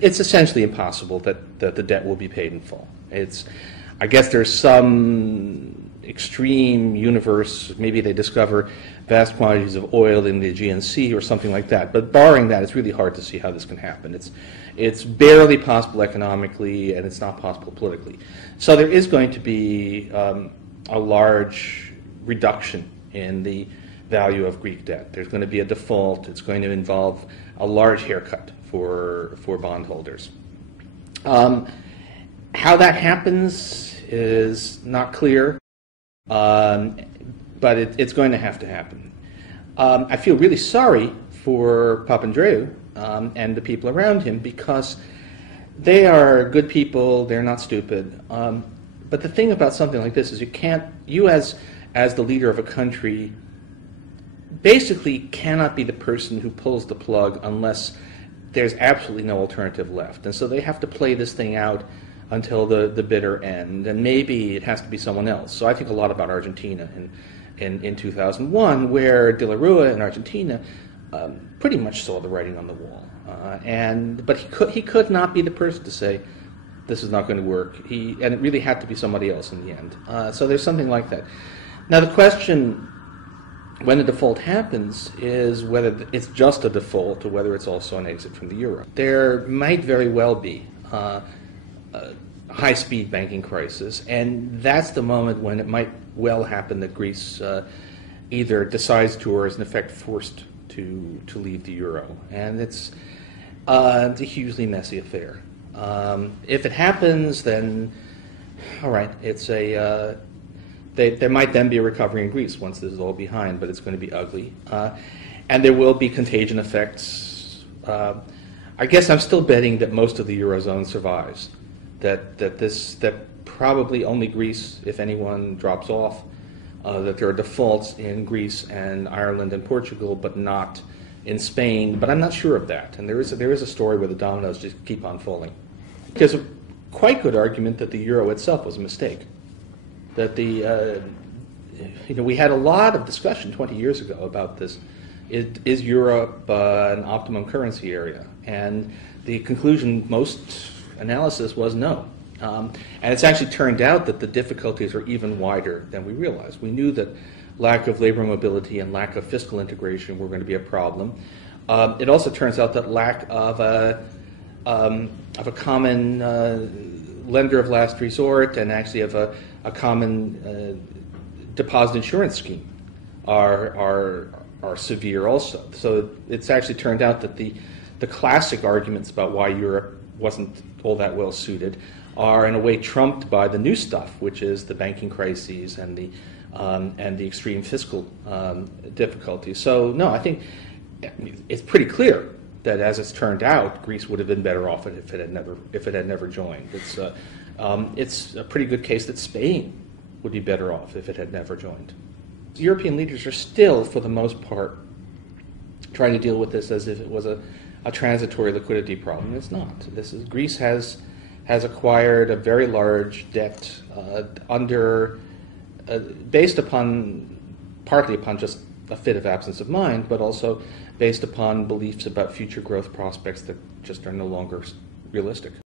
It's essentially impossible that the debt will be paid in full. I guess there's some extreme universe, maybe they discover vast quantities of oil in the Aegean Sea or something like that. But barring that, it's really hard to see how this can happen. It's barely possible economically, and it's not possible politically. So there is going to be a large reduction in the value of Greek debt. There's going to be a default. It's going to involve a large haircut for bondholders. How that happens is not clear, but it's going to happen. I feel really sorry for Papandreou and the people around him, because they are good people. They're not stupid. But the thing about something like this is you as the leader of a country basically cannot be the person who pulls the plug unless there's absolutely no alternative left. And so they have to play this thing out until the bitter end, and maybe it has to be someone else. So I think a lot about Argentina in 2001, where De la Rua in Argentina pretty much saw the writing on the wall. But he could not be the person to say, this is not going to work. And it really had to be somebody else in the end. So there's something like that. Now the question, when a default happens, is whether it's just a default or whether it's also an exit from the euro. There might very well be a high-speed banking crisis, and that's the moment when it might well happen that Greece either decides to or is in effect forced to leave the euro. And it's a hugely messy affair. If it happens, then all right, there might then be a recovery in Greece once this is all behind, but it's going to be ugly. And there will be contagion effects. I guess I'm still betting that most of the Eurozone survives, that probably only Greece, if anyone, drops off, that there are defaults in Greece and Ireland and Portugal, but not in Spain. But I'm not sure of that. And there is a story where the dominoes just keep on falling. There's a quite good argument that the euro itself was a mistake. That we had a lot of discussion 20 years ago about this. Is Europe an optimum currency area? And the conclusion, most analysis, was no. And it's actually turned out that the difficulties are even wider than we realized. We knew that lack of labor mobility and lack of fiscal integration were going to be a problem. It also turns out that lack of a common lender of last resort, and actually of a common deposit insurance scheme are severe also. So it's actually turned out that the classic arguments about why Europe wasn't all that well suited are in a way trumped by the new stuff, which is the banking crises and the extreme fiscal difficulties. So no, I think it's pretty clear that, as it's turned out, Greece would have been better off if it had never joined. It's a pretty good case that Spain would be better off if it had never joined. European leaders are still, for the most part, trying to deal with this as if it was a transitory liquidity problem. It's not. Greece has acquired a very large debt based partly upon just a fit of absence of mind, but also based upon beliefs about future growth prospects that just are no longer realistic.